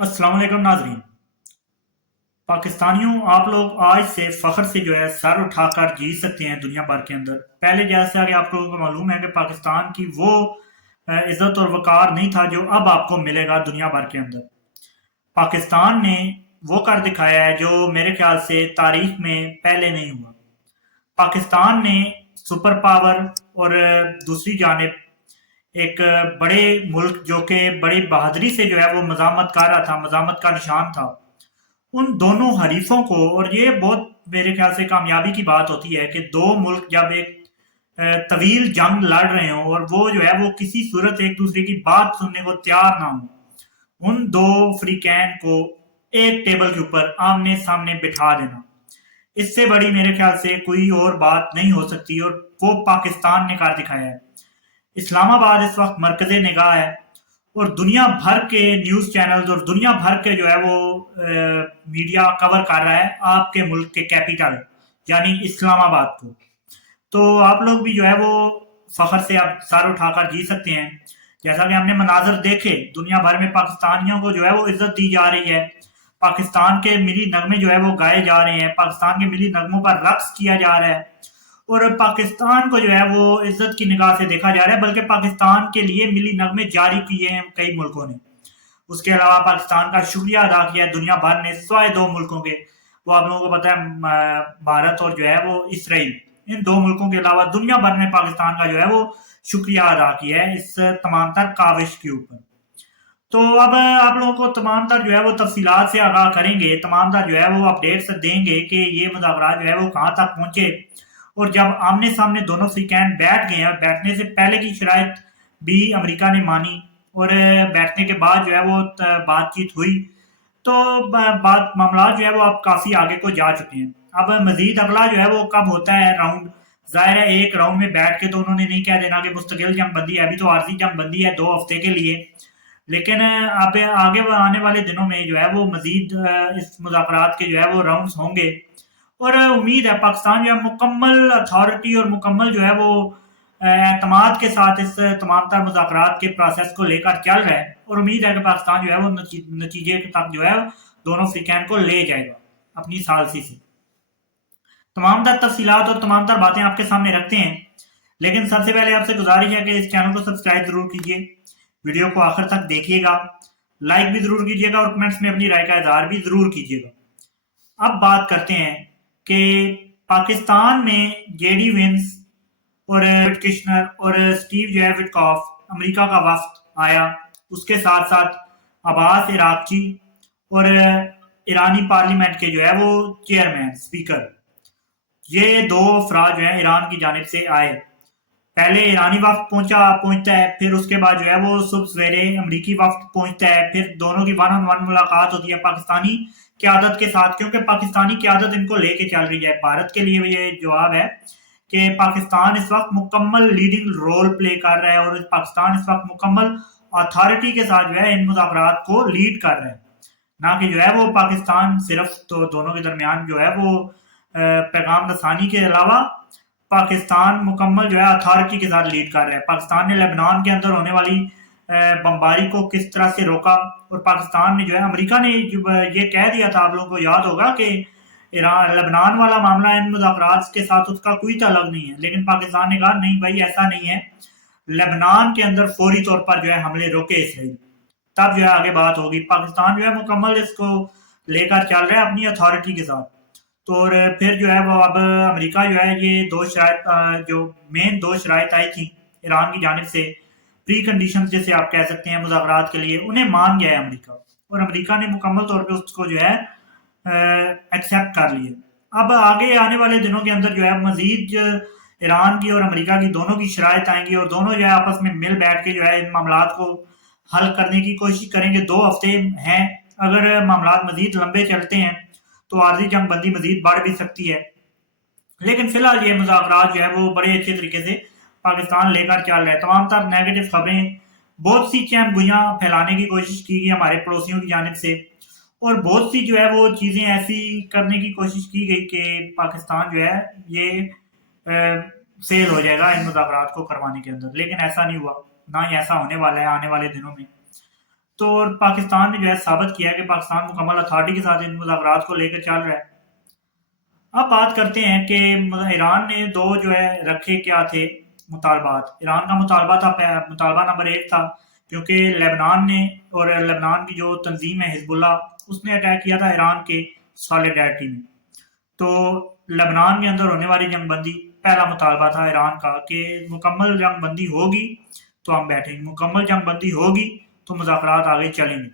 अस्सलाम वालेकुम नाजरीन। पाकिस्तानियों, आप लोग आज से फ़ख्र से सर उठाकर जी सकते हैं दुनिया भर के अंदर। पहले जैसा कि आप लोगों को मालूम है कि पाकिस्तान की वो इज़्ज़त और वक़ार नहीं था जो अब आपको मिलेगा दुनिया भर के अंदर। पाकिस्तान ने वो कर दिखाया है जो मेरे ख्याल से तारीख में पहले नहीं हुआ। पाकिस्तान ने सुपर पावर और दूसरी जानिब एक बड़े मुल्क जो कि बड़ी बहादुरी से वो मज़ामत कर रहा था, मज़ामत का निशान था, उन दोनों हरीफों को। और ये बहुत मेरे ख्याल से कामयाबी की बात होती है कि दो मुल्क जब एक तवील जंग लड़ रहे हों और वो वो किसी सूरत एक दूसरे की बात सुनने को तैयार ना हो, उन दो फ्रीकैन को एक टेबल के ऊपर आमने सामने बिठा देना, इससे बड़ी मेरे ख्याल से कोई और बात नहीं हो सकती। और वो पाकिस्तान ने कर दिखाया है। इस्लामाबाद इस वक्त मरकज़ निगाह है और दुनिया भर के न्यूज़ चैनल्स और दुनिया भर के मीडिया कवर कर रहा है आपके मुल्क के कैपिटल यानी इस्लामाबाद को। तो आप लोग भी वो फ़ख्र से आप सर उठाकर जी सकते हैं। जैसा कि हमने मनाजर देखे, दुनिया भर में पाकिस्तानियों को वो इज्जत दी जा रही है। पाकिस्तान के मिली नगमे वो गाए जा रहे हैं, पाकिस्तान के मिली नगमों पर रक्स किया जा रहा है और पाकिस्तान को वो इज्जत की निगाह से देखा जा रहा है। बल्कि पाकिस्तान के लिए मिली नगमे जारी किए हैं कई मुल्कों ने। उसके अलावा पाकिस्तान का शुक्रिया अदा किया है दुनिया भर ने सिवाय दो मुल्कों के। वो आप लोगों को पता है, भारत और वो इसराइल। इन दो मुल्कों के अलावा दुनिया भर ने पाकिस्तान का वो शुक्रिया अदा किया है इस तमाम तर काविश के ऊपर। तो अब आप लोगों को तमाम तर वो तफसीलात से आगाह करेंगे, तमाम तर वो अपडेट्स देंगे कि ये मुज़ाकरात वो कहाँ तक पहुंचे। और जब आमने सामने दोनों फ्रीकैन बैठ गए हैं, बैठने से पहले की शराइत भी अमेरिका ने मानी और बैठने के बाद वो बातचीत हुई, तो बात मामला वो अब काफ़ी आगे को जा चुके हैं। अब मजीद अगला वो कब होता है राउंड। जाहिर है एक राउंड में बैठ के तो उन्होंने नहीं कह देना कि मुस्तकिल जंग बंदी है, अभी तो आर्जी जंग बंदी है 2 हफ्ते के लिए। लेकिन अब आगे आने वाले दिनों में वो मजीद इस मुज़ाकरात के वो राउंड्स होंगे। और उम्मीद है पाकिस्तान मुकम्मल अथॉरिटी और मुकम्मल वो एतमाद के साथ इस तमाम तर मुज़ाकरात के प्रोसेस को लेकर चल रहा है। और उम्मीद है कि पाकिस्तान वो नतीजे तक दोनों फ्रीकैन को ले जाएगा अपनी सालसी से। तमाम तर तफसीलात और तमाम तर बातें आपके सामने रखते हैं, लेकिन सबसे पहले आपसे गुजारिश है कि इस चैनल को सब्सक्राइब जरूर कीजिए, वीडियो को आखिर तक देखिएगा, लाइक भी जरूर कीजिएगा और कमेंट्स में अपनी राय का इजहार भी जरूर कीजिएगा। अब बात करते हैं कि पाकिस्तान में जेडी विंस और किशनर और स्टीव विटकॉफ अमेरिका का वफ्द आया। उसके साथ साथ अब्बास इराकची और ईरानी पार्लियामेंट के वो चेयरमैन स्पीकर, ये दो अफराद ईरान की जानिब से आए। पहले ईरानी वफ्द पहुंचता है, फिर उसके बाद वो सुबह सवेरे अमरीकी वफ्द पहुंचता है। फिर दोनों की वन ऑन वन मुलाकात होती है पाकिस्तानी क़यादत के साथ, क्योंकि पाकिस्तानी क़यादत इनको लेके चल रही है। भारत के लिए ये जवाब है कि पाकिस्तान इस वक्त मुकम्मल लीडिंग रोल प्ले कर रहा है और पाकिस्तान इस वक्त मुकम्मल अथॉरिटी के साथ इन मुज़ाकरात को लीड कर रहा है। ना कि वो पाकिस्तान सिर्फ तो दोनों के दरमियान वो पैगाम रसानी के अलावा पाकिस्तान मुकम्मल अथॉरिटी के साथ लीड कर रहा है। पाकिस्तान ने लेबनान के अंदर होने वाली बमबारी को किस तरह से रोका, और पाकिस्तान ने अमेरिका ने ये कह दिया था, आप लोगों को याद होगा कि ईरान लेबनान वाला मामला इन मुज़ाकरात के साथ उसका कोई ताल्लुक नहीं है। लेकिन पाकिस्तान ने कहा नहीं भाई ऐसा नहीं है, लेबनान के अंदर फौरी तौर पर हमले रोके इसराइल, तब आगे बात होगी। पाकिस्तान मुकम्मल इसको लेकर चल रहा है अपनी अथॉरिटी के साथ। तो और फिर वो अब अमेरिका ये दो शराइत जो मेन दो शराइत आई थी ईरान की जानिब से, प्री कंडीशन जैसे आप कह सकते हैं मुज़ाकरात के लिए, उन्हें मान गया है अमेरिका, और अमेरिका ने मुकम्मल तौर पे उसको एक्सेप्ट कर लिया। अब आगे आने वाले दिनों के अंदर मजीद ईरान की और अमेरिका की दोनों की शराइत आएंगी और दोनों आपस में मिल बैठ के इन मामला को हल करने की कोशिश करेंगे। 2 हफ्ते हैं, अगर मामला मजीद लंबे चलते हैं तो आर्जी जंग बंदी मजीद बढ़ भी सकती है। लेकिन फिलहाल ये मुज़ाकरात वो बड़े अच्छे तरीके से पाकिस्तान लेकर चल रहा है। तमाम तर नेगेटिव खबरें, बहुत सी चैम गुइयाँ फैलाने की कोशिश की गई हमारे पड़ोसियों की जानिब से, और बहुत सी वो चीज़ें ऐसी करने की कोशिश की गई कि पाकिस्तान ये फेल हो जाएगा इन मुज़ाकरात को करवाने के अंदर। लेकिन ऐसा नहीं हुआ, ना ही ऐसा होने वाला है आने वाले दिनों में। تو پاکستان نے جو ہے ثابت کیا ہے کہ پاکستان مکمل اتھارٹی کے ساتھ ان مذاکرات کو لے کر چل رہا ہے۔ اب بات کرتے ہیں کہ ایران نے دو جو ہے رکھے کیا تھے مطالبات۔ ایران کا مطالبہ تھا، مطالبہ نمبر 1 تھا، کیونکہ لبنان نے اور لبنان کی جو تنظیم ہے حزب اللہ، اس نے اٹیک کیا تھا ایران کے سالیڈیرٹی میں۔ تو لبنان کے اندر ہونے والی جنگ بندی پہلا مطالبہ تھا ایران کا کہ مکمل جنگ بندی ہوگی تو ہم بیٹھیں گے، مکمل جنگ بندی ہوگی تو مذاکرات آگے چلیں گے۔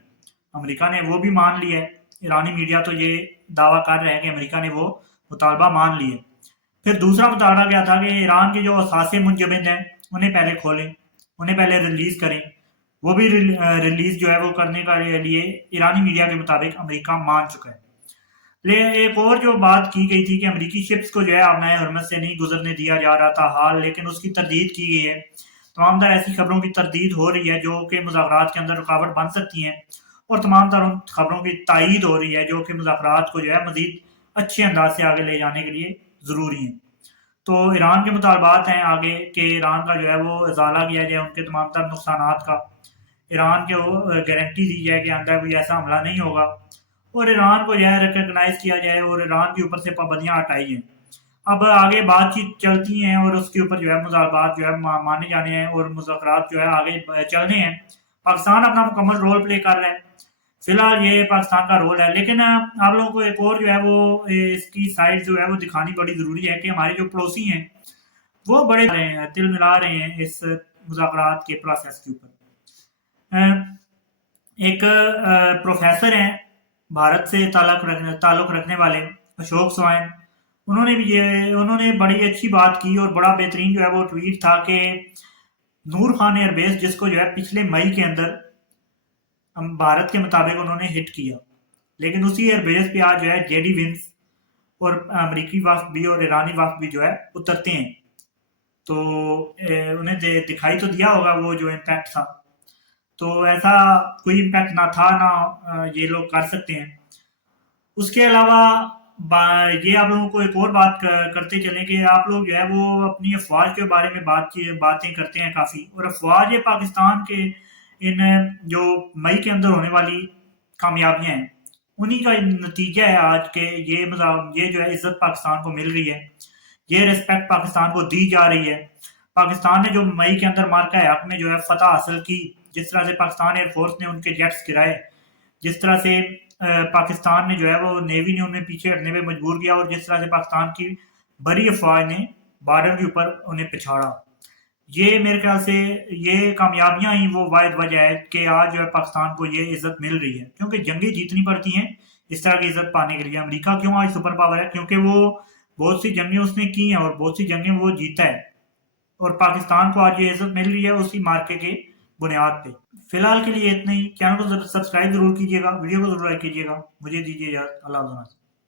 امریکہ نے وہ بھی مان لیا ہے، ایرانی میڈیا تو یہ دعویٰ کر رہے ہیں کہ امریکہ نے وہ مطالبہ مان لیے۔ پھر دوسرا مطالبہ کیا تھا کہ ایران کے جو اثاثے منجمد ہیں انہیں پہلے کھولیں، انہیں پہلے ریلیز کریں۔ وہ بھی ریلیز جو ہے وہ کرنے کا لیے ایرانی میڈیا کے مطابق امریکہ مان چکا ہے۔ لیکن ایک اور جو بات کی گئی تھی کہ امریکی شپس کو جو ہے آبنائے ہرمز سے نہیں گزرنے دیا جا رہا تھا حال، لیکن اس کی تردید کی گئی ہے۔ تمام تر ایسی خبروں کی تردید ہو رہی ہے جو کہ مذاکرات کے اندر رکاوٹ بن سکتی ہیں، اور تمام تر ان خبروں کی تائید ہو رہی ہے جو کہ مذاکرات کو جو ہے مزید اچھے انداز سے آگے لے جانے کے لیے ضروری ہیں۔ تو ایران کے مطالبات ہیں آگے کہ ایران کا جو ہے وہ ازالہ کیا جائے ان کے تمام تر نقصانات کا، ایران کو گارنٹی دی جائے کہ آئندہ کوئی ایسا حملہ نہیں ہوگا، اور ایران کو جو ہے ریکگنائز کیا جائے اور ایران کے اوپر سے پابندیاں ہٹائی جائیں۔ اب آگے بات چیت چلتی ہیں اور اس کے اوپر جو ہے مطالبات جو ہے مانے جانے ہیں اور مذاکرات جو ہے آگے چلنے ہیں۔ پاکستان اپنا مکمل رول پلے کر رہا ہے، فی الحال یہ پاکستان کا رول ہے، لیکن آپ لوگوں کو ایک اور جو ہے وہ اس کی سائڈ جو ہے وہ دکھانی بڑی ضروری ہے کہ ہمارے جو پڑوسی ہیں وہ بڑے دل ملا رہے ہیں اس مذاکرات کے پروسیس کے اوپر۔ ایک پروفیسر ہیں بھارت سے تعلق رکھنے والے، اشوک سوائن، انہوں نے بڑی اچھی بات کی اور بڑا بہترین جو ہے وہ ٹویٹ تھا کہ نور خان ایئر بیس جس کو جو ہے پچھلے مئی کے اندر بھارت کے مطابق انہوں نے ہٹ کیا، لیکن اسی ایئر بیس پہ آج جو ہے جے ڈی ونس اور امریکی وفد بھی اور ایرانی وفد بھی جو ہے اترتے ہیں۔ تو انہیں دکھائی تو دیا ہوگا وہ جو امپیکٹ تھا، تو ایسا کوئی امپیکٹ نہ تھا نہ یہ لوگ کر سکتے ہیں۔ اس کے علاوہ یہ آپ لوگوں کو ایک اور بات کرتے چلیں کہ آپ لوگ جو ہے وہ اپنی افواج کے بارے میں باتیں کرتے ہیں کافی، اور افواج پاکستان کے ان جو مئی کے اندر ہونے والی کامیابیاں ہیں انہی کا نتیجہ ہے آج کہ یہ جو ہے عزت پاکستان کو مل رہی ہے، یہ رسپیکٹ پاکستان کو دی جا رہی ہے۔ پاکستان نے جو مئی کے اندر مارکہ حق میں جو ہے فتح حاصل کی، جس طرح سے پاکستان ایئر فورس نے ان کے جیٹس گرائے، جس طرح سے پاکستان نے جو ہے وہ نیوی نے انہیں پیچھے ہٹنے پہ مجبور کیا، اور جس طرح سے پاکستان کی بڑی افواج نے بارڈر کے اوپر انہیں پچھاڑا، یہ میرے خیال سے یہ کامیابیاں ہی وہ واحد وجہ ہے کہ آج جو ہے پاکستان کو یہ عزت مل رہی ہے، کیونکہ جنگیں جیتنی پڑتی ہیں اس طرح کی عزت پانے کے لیے۔ امریکہ کیوں آج سپر پاور ہے؟ کیونکہ وہ بہت سی جنگیں اس نے کی ہیں اور بہت سی جنگیں وہ جیتا ہے، اور پاکستان کو آج یہ عزت مل رہی ہے اسی مارکے کے بنیاد پہ۔ فی الحال کے لیے اتنا ہی، چینل کو سبسکرائب ضرور کیجیے گا، ویڈیو کو ضرور لائک کیجیے گا۔ مجھے دیجیے اجازت، اللہ حافظ۔